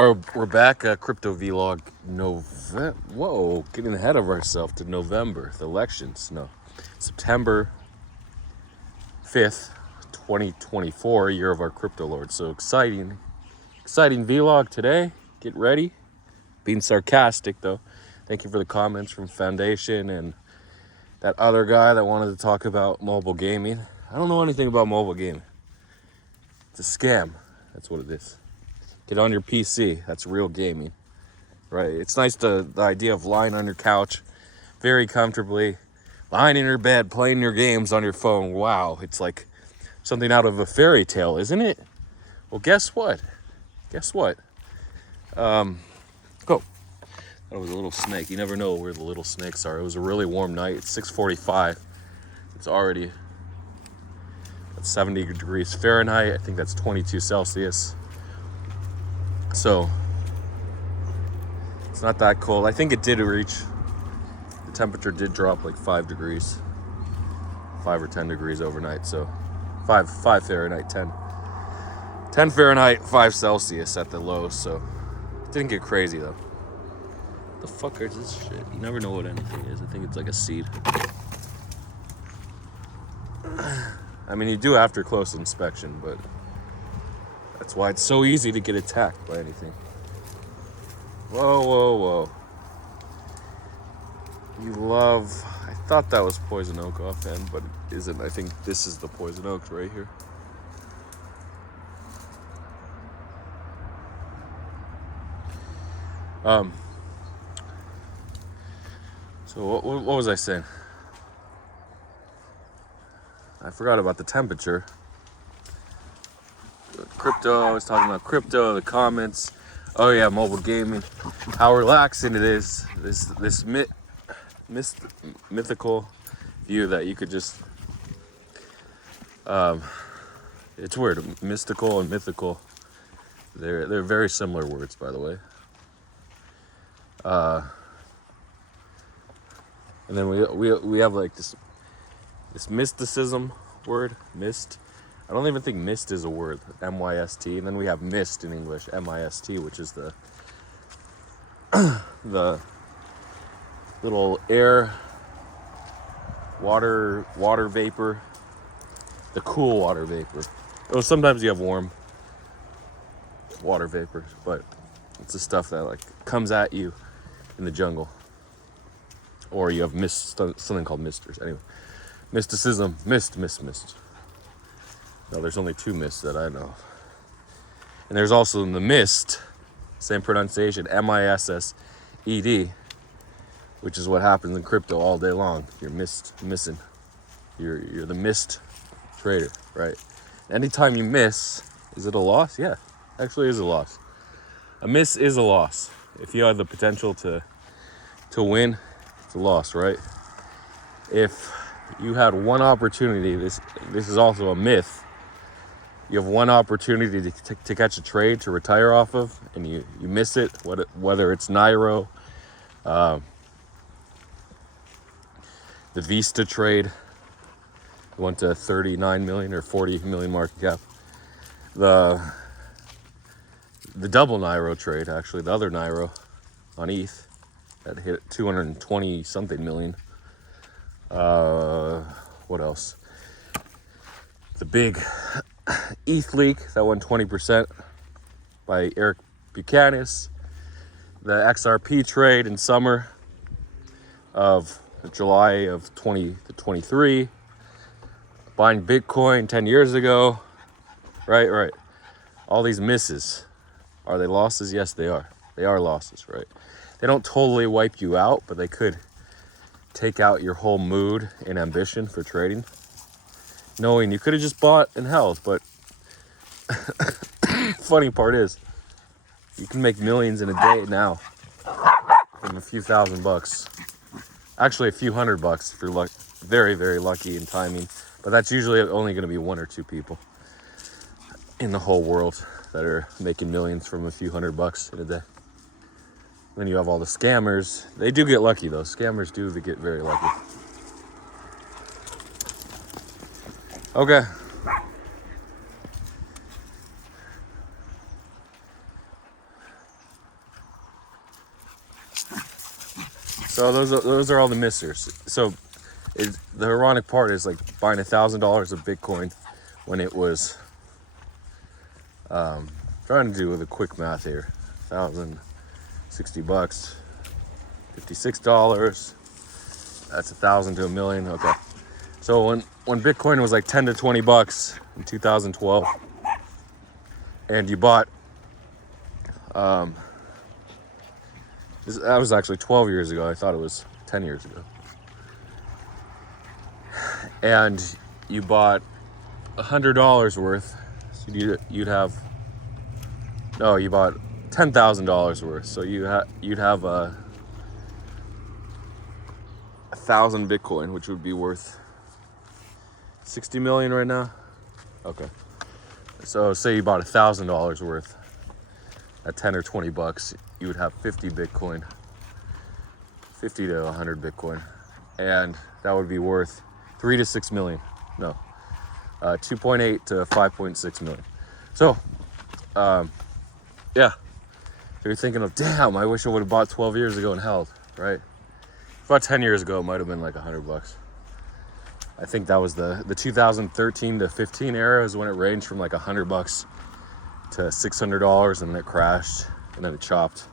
We're back. Crypto vlog. Whoa, getting ahead of ourselves to November. The elections. No, September 5th, 2024, year of our crypto lord. So exciting vlog today. Get ready. Being sarcastic though. Thank you for the comments from Foundation and that other guy that wanted to talk about mobile gaming. I don't know anything about mobile gaming. It's a scam. That's what it is. Get on your PC. That's real gaming, right? It's nice the idea of lying on your couch very comfortably, lying in your bed, playing your games on your phone. Wow, it's like something out of a fairy tale, isn't it? Well, guess what? Oh, that was a little snake. You never know where the little snakes are. It was a really warm night. It's 6:45. It's already at 70 degrees Fahrenheit. I think that's 22 Celsius. So it's not that cold. I think it did reach, the temperature did drop like 5 degrees, 5 or 10 degrees overnight. So 5 Fahrenheit, 10 Fahrenheit, 5 Celsius at the low. So it didn't get crazy though. The fuck is this shit? You never know what anything is. I think it's like a seed. I mean, you do after close inspection, but that's why it's so easy to get attacked by anything. Whoa. I thought that was poison oak offhand, but it isn't. I think this is the poison oak right here. So what was I saying? I forgot about the temperature. Crypto, I was talking about crypto, the comments. Oh yeah, mobile gaming. How relaxing it is. This mythical view that you could just it's weird. Mystical and mythical. They're very similar words, by the way. And then we have like this mysticism word, mist. I don't even think mist is a word, M-Y-S-T. And then we have mist in English, M-I-S-T, which is the little air, water vapor, the cool water vapor. Oh, sometimes you have warm water vapor, but it's the stuff that like comes at you in the jungle. Or you have mist, something called misters. Anyway, mysticism, mist. No, there's only 2 mists that I know of. And there's also the mist, same pronunciation, M-I-S-S-E-D, which is what happens in crypto all day long. You're missing. You're the mist trader, right? Anytime you miss, is it a loss? Yeah, actually is a loss. A miss is a loss. If you have the potential to win, it's a loss, right? If you had one opportunity, this is also a myth. You have one opportunity to catch a trade to retire off of, and you miss it, whether it's Nairo, the Vista trade, went to 39 million or 40 million market cap. The double Nairo trade, actually, the other Nairo on ETH, that hit 220 something million. What else? The big ETH leak that won 20% by Eric Buchanan. The XRP trade in summer of July of 2023. Buying Bitcoin 10 years ago. Right. All these misses. Are they losses? Yes, they are. They are losses, right? They don't totally wipe you out, but they could take out your whole mood and ambition for trading. Knowing you could have just bought and held, but funny part is you can make millions in a day now from a few $1,000. Actually a few $100 if you're very, very lucky in timing. But that's usually only going to be 1 or 2 people in the whole world that are making millions from a few $100 in a day. Then you have all the scammers. They do get lucky though. Scammers do get very lucky. Okay. So those are all the missers. So the ironic part is like buying $1,000 of Bitcoin when it was trying to do the quick math here. $1,060, $56. That's 1,000 to a million. Okay. So when Bitcoin was like 10 to 20 bucks in 2012, and you bought that was actually 12 years ago. I thought it was 10 years ago. And you bought $100 worth. So you'd have, no, you bought $10,000 worth. So you'd have 1,000 Bitcoin, which would be worth 60 million right now. Okay. So say you bought $1,000 worth at 10 or 20 bucks, you would have 50 Bitcoin, 50 to 100 Bitcoin, and that would be worth 3 to 6 million. No, 2.8 to 5.6 million. So, yeah. So you're thinking of, damn, I wish I would have bought 12 years ago and held, right? About 10 years ago, it might have been like 100 bucks. I think that was the 2013 to 15 era is when it ranged from like 100 bucks to $600, and then it crashed, and then it chopped.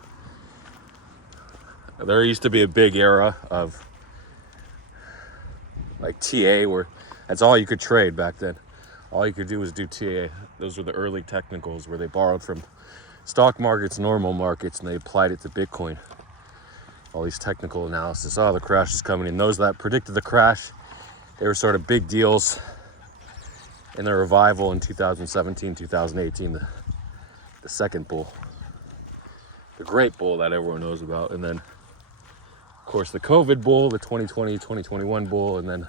There used to be a big era of like TA where that's all you could trade back then. All you could do was do TA. Those were the early technicals where they borrowed from stock markets, normal markets, and they applied it to Bitcoin. All these technical analysis. Oh, the crash is coming. And those that predicted the crash, they were sort of big deals in the revival in 2017, 2018, the second bull. The great bull that everyone knows about. And then, of course, the COVID bull, the 2020, 2021 bull, and then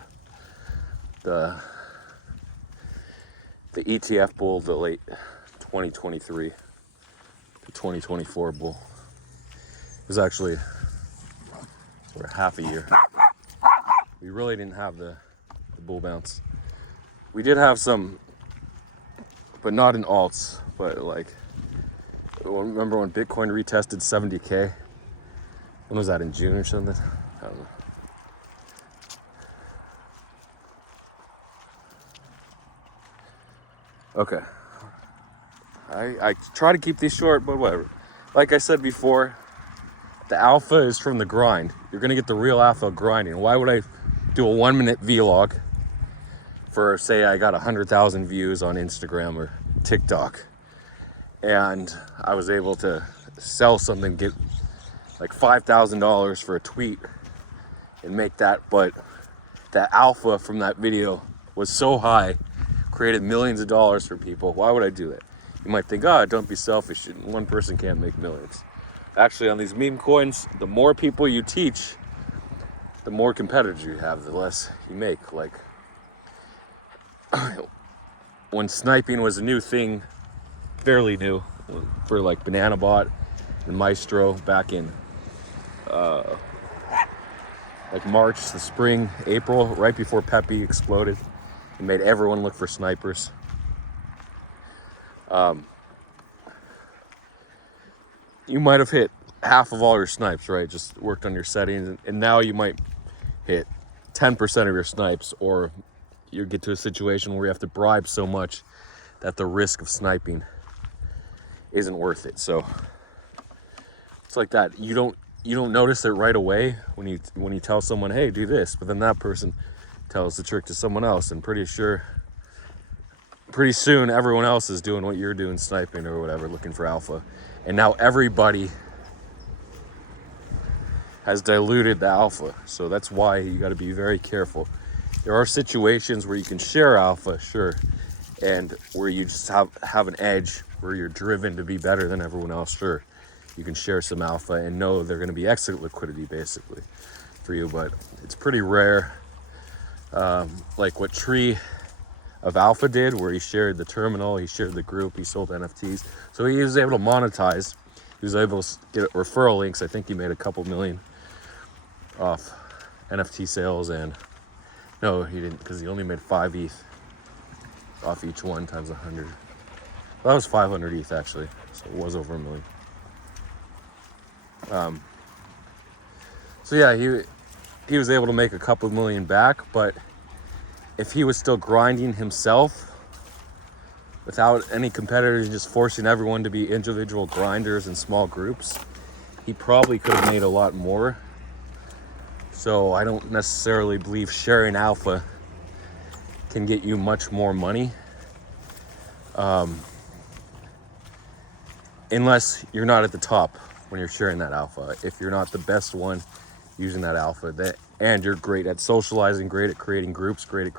the ETF bull, the late 2023 to 2024 bull. It was actually sort of half a year. We really didn't have the bull bounce. We did have some, but not in alts, but like, remember when Bitcoin retested 70K? When was that, in June or something? I don't know. Okay. I try to keep these short, but whatever. Like I said before, the alpha is from the grind. You're gonna get the real alpha grinding. Why would I do a 1-minute vlog for, say, I got 100,000 views on Instagram or TikTok, and I was able to sell something, get like $5,000 for a tweet and make that, but the alpha from that video was so high, created millions of dollars for people. Why would I do that? You might think, oh, don't be selfish, one person can't make millions. Actually, on these meme coins, the more people you teach, the more competitors you have, the less you make. Like, when sniping was a new thing, fairly new, for like Banana Bot and Maestro back in like March, the spring, April, right before Pepe exploded and made everyone look for snipers. You might have hit half of all your snipes, right? Just worked on your settings, and now you might hit 10% of your snipes, or you get to a situation where you have to bribe so much that the risk of sniping isn't worth it. So it's like that. You don't notice it right away when you tell someone, hey, do this, but then that person tells the trick to someone else, and pretty soon everyone else is doing what you're doing, sniping or whatever, looking for alpha. And now everybody has diluted the alpha. So that's why you got to be very careful. There are situations where you can share alpha, sure, and where you just have an edge, where you're driven to be better than everyone else, sure. You can share some alpha and know they're going to be exit liquidity basically for you, but it's pretty rare. Like what Tree of Alpha did, where he shared the terminal, he shared the group, he sold NFTs. So he was able to monetize. He was able to get referral links. I think he made a couple million off NFT sales, and no, he didn't, because he only made 5 ETH off each one times 100. Well, that was 500 ETH actually, so it was over $1 million. So yeah, he was able to make a couple million back, but if he was still grinding himself without any competitors and just forcing everyone to be individual grinders in small groups, he probably could have made a lot more. So I don't necessarily believe sharing alpha can get you much more money. Unless you're not at the top when you're sharing that alpha. If you're not the best one using that alpha, and you're great at socializing, great at creating groups, great at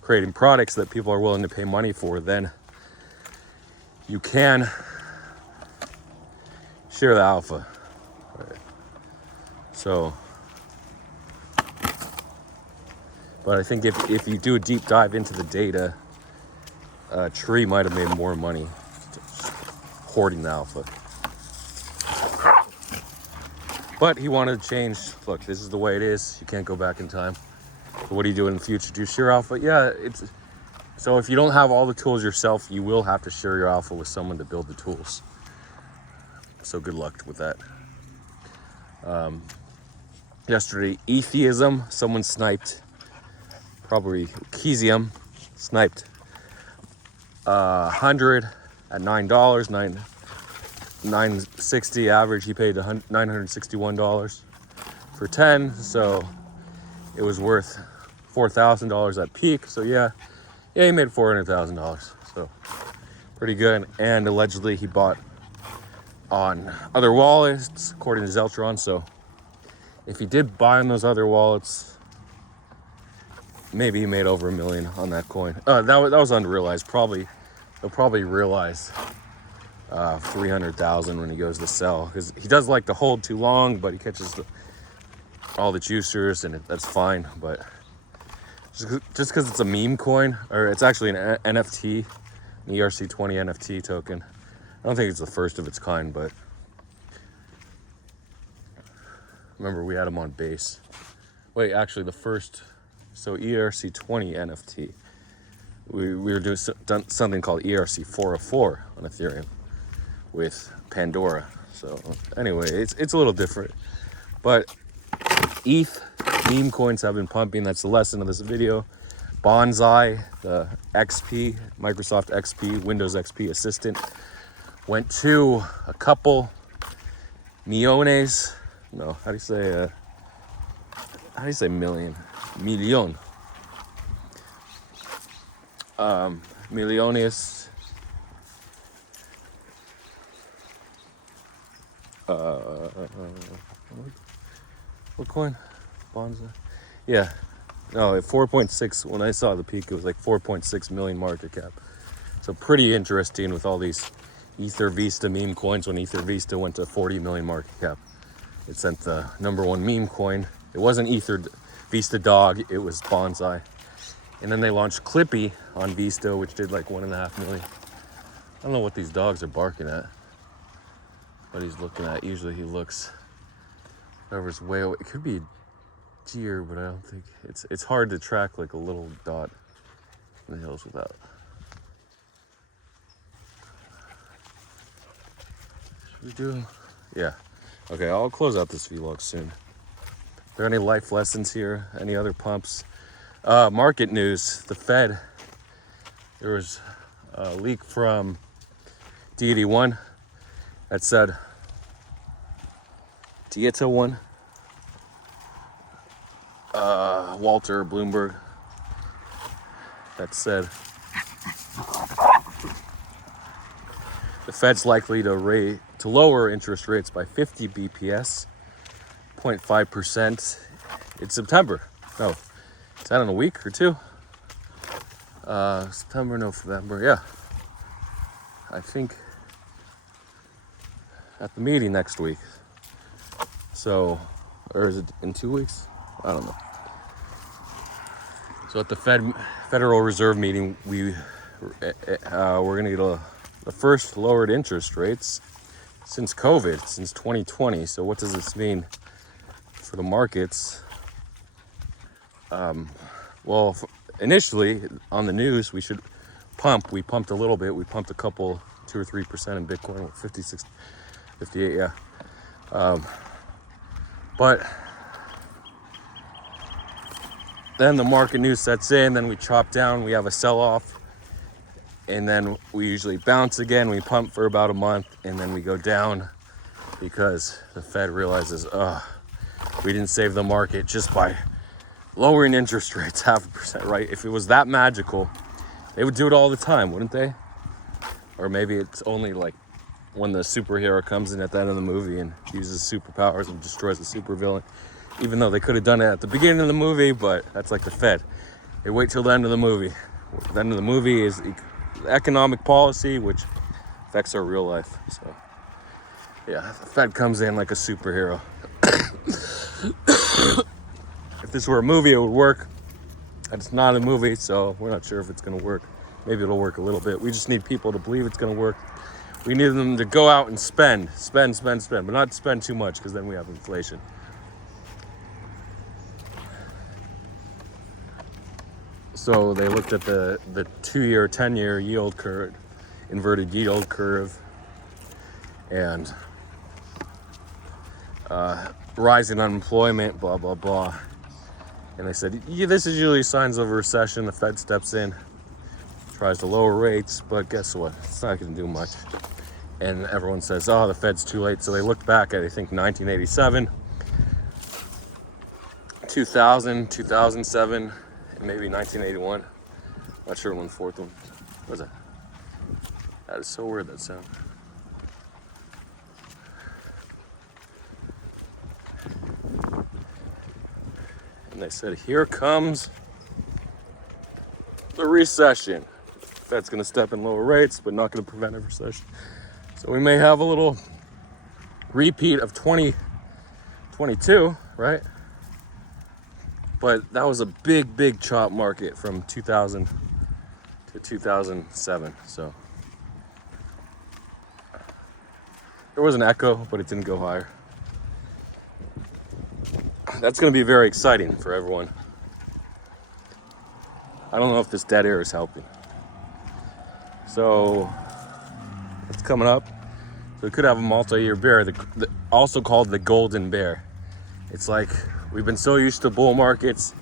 creating products that people are willing to pay money for, then you can share the alpha. Right. So, but I think if you do a deep dive into the data, Tree might have made more money hoarding the alpha. But he wanted to change. Look, this is the way it is. You can't go back in time. So what do you do in the future? Do you share alpha? Yeah, so if you don't have all the tools yourself, you will have to share your alpha with someone to build the tools. So good luck with that. Yesterday, etheism, someone sniped, probably Keesium, sniped 100 at $9, $9.60 average. He paid $961 for 10, so it was worth $4,000 at peak. So yeah, he made $400,000. So pretty good. And allegedly he bought on other wallets, according to Zeltron. So if he did buy on those other wallets, maybe he made over $1 million on that coin. That was unrealized. He'll probably realize 300,000 when he goes to sell, because he does like to hold too long, but he catches all the juicers, and that's fine. But just because it's a meme coin, or it's actually an NFT, an ERC20 NFT token. I don't think it's the first of its kind, but remember we had him on base. Wait, actually the first, so ERC20 NFT. We were doing something called ERC 404 on Ethereum with Pandora. So anyway, it's a little different, but ETH meme coins have been pumping. That's the lesson of this video. Bonzi, the XP, Microsoft XP, Windows XP assistant, went to a couple millones. No, how do you say million? Million. Millones. What coin? Bonza? Yeah. No, at 4.6, when I saw the peak, it was like 4.6 million market cap. So pretty interesting with all these Ether Vista meme coins. When Ether Vista went to 40 million market cap, it sent the #1 meme coin. It wasn't Ether Vista Dog, it was Bonsai. And then they launched Clippy on Vista, which did like 1.5 million. I don't know what these dogs are barking at, what he's looking at. Usually he looks whoever's way away. It could be deer, but I don't think it's hard to track like a little dot in the hills without. Should we do? Yeah. Okay, I'll close out this vlog soon. Are there any life lessons here? Any other pumps? Market news. The Fed. There was a leak from Deity One that said Deity One. Walter Bloomberg that said the Fed's likely to lower interest rates by 50 BPS, 0.5% in September. No, is that in a week or two? September, November, yeah. I think at the meeting next week. So, or is it in 2 weeks? I don't know. So at the Federal Reserve meeting, we're going to get the first lowered interest rates since COVID, since 2020. So what does this mean for the markets? Well, initially on the news, we should pump. We pumped a little bit. We pumped a couple, 2 or 3% in Bitcoin, with 56, 58, yeah. But then the market news sets in, then we chop down, we have a sell-off, and then we usually bounce again, we pump for about a month, and then we go down because the Fed realizes, we didn't save the market just by lowering interest rates 0.5%, right? If it was that magical, they would do it all the time, wouldn't they? Or maybe it's only like when the superhero comes in at the end of the movie and uses superpowers and destroys the supervillain. Even though they could have done it at the beginning of the movie, but that's like the Fed. They wait till the end of the movie. The end of the movie is economic policy, which affects our real life. So, yeah, the Fed comes in like a superhero. If this were a movie, it would work. It's not a movie, so we're not sure if it's going to work. Maybe it'll work a little bit. We just need people to believe it's going to work. We need them to go out and spend, but not spend too much, because then we have inflation. So they looked at the 2-year, 10-year yield curve, inverted yield curve, and rising unemployment, blah, blah, blah. And they said, yeah, this is usually signs of a recession. The Fed steps in, tries to lower rates, but guess what? It's not going to do much. And everyone says, oh, the Fed's too late. So they looked back at, I think, 1987, 2000, 2007, and maybe 1981. Not sure when the fourth one was. That is so weird, that sound. And they said, here comes the recession. Fed's going to step in lower rates, but not going to prevent a recession. So we may have a little repeat of 2022, right? But that was a big, big chop market from 2000 to 2007. So there was an echo, but it didn't go higher. That's going to be very exciting for everyone. I don't know if this dead air is helping. So it's coming up. So we could have a multi-year bear, also called the golden bear. It's like we've been so used to bull markets.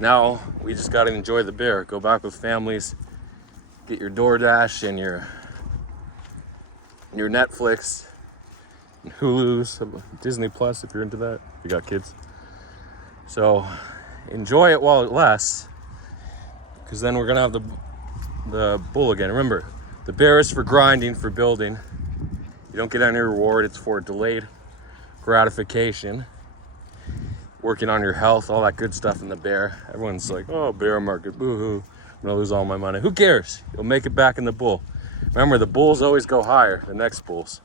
Now we just got to enjoy the bear. Go back with families, get your DoorDash and your Netflix and Hulu's, Disney Plus if you're into that, if you got kids. So enjoy it while it lasts, because then we're gonna have the bull again. Remember, the bear is for grinding, for building. You don't get any reward. It's for delayed gratification, working on your health, all that good stuff in the bear. Everyone's like, oh, bear market, boo-hoo, I'm gonna lose all my money. Who cares? You'll make it back in the bull. Remember, the bulls always go higher, the next bulls.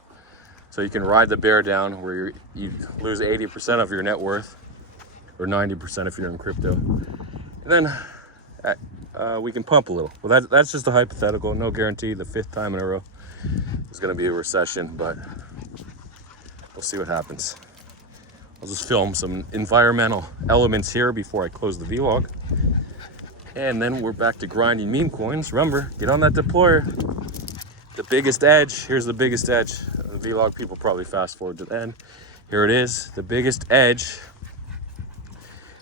So you can ride the bear down where you lose 80% of your net worth, or 90% if you're in crypto. And then we can pump a little. Well, that's just a hypothetical, no guarantee the 5th time in a row is gonna be a recession, but we'll see what happens. I'll just film some environmental elements here before I close the vlog. And then we're back to grinding meme coins. Remember, get on that deployer. The biggest edge, here's the biggest edge. The vlog people probably fast forward to the end. Here it is, the biggest edge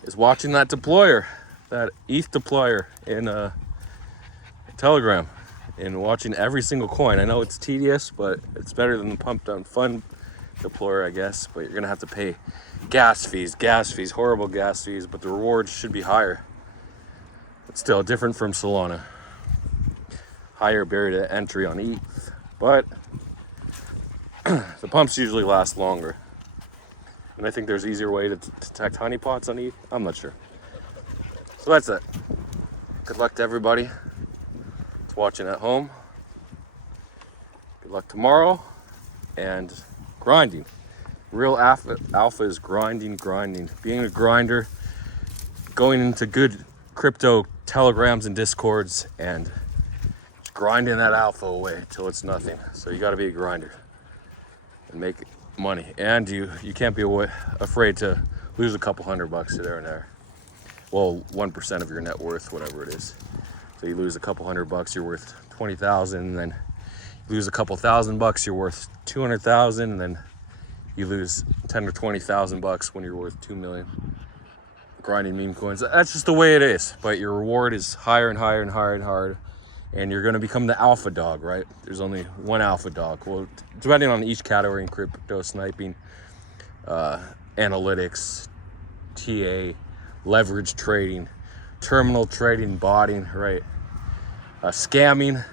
is watching that deployer, that ETH deployer in Telegram, and watching every single coin. I know it's tedious, but it's better than the pump down fun deployer, I guess. But you're gonna have to pay gas fees, horrible gas fees, but the rewards should be higher. But still different from Solana. Higher barrier to entry on ETH, but the pumps usually last longer. And I think there's an easier way to detect honeypots on ETH. I'm not sure. So that's it. Good luck to everybody that's watching at home. Good luck tomorrow. And grinding. Real alpha is grinding. Being a grinder, going into good crypto telegrams and discords, and just grinding that alpha away till it's nothing. So you got to be a grinder and make money. And you can't be afraid to lose a couple $100 here and there. Well, 1% of your net worth, whatever it is. So you lose a couple $100, you're worth 20,000, and then you lose a couple $1,000, you're worth 200,000, and then you lose 10 or 20,000 bucks when you're worth 2 million. grinding meme coins. That's just the way it is. But your reward is higher and higher and higher and higher. And you're going to become the alpha dog, right? There's only one alpha dog. Well, depending on each category in crypto, sniping, analytics, TA, leverage trading, terminal trading, botting, right? Scamming.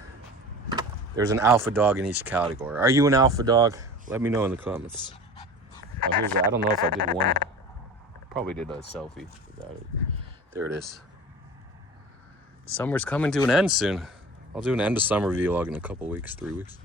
There's an alpha dog in each category. Are you an alpha dog? Let me know in the comments. Oh, I don't know if I did one. Probably did a selfie. There it is. Summer's coming to an end soon. I'll do an end of summer vlog in a couple weeks, 3 weeks.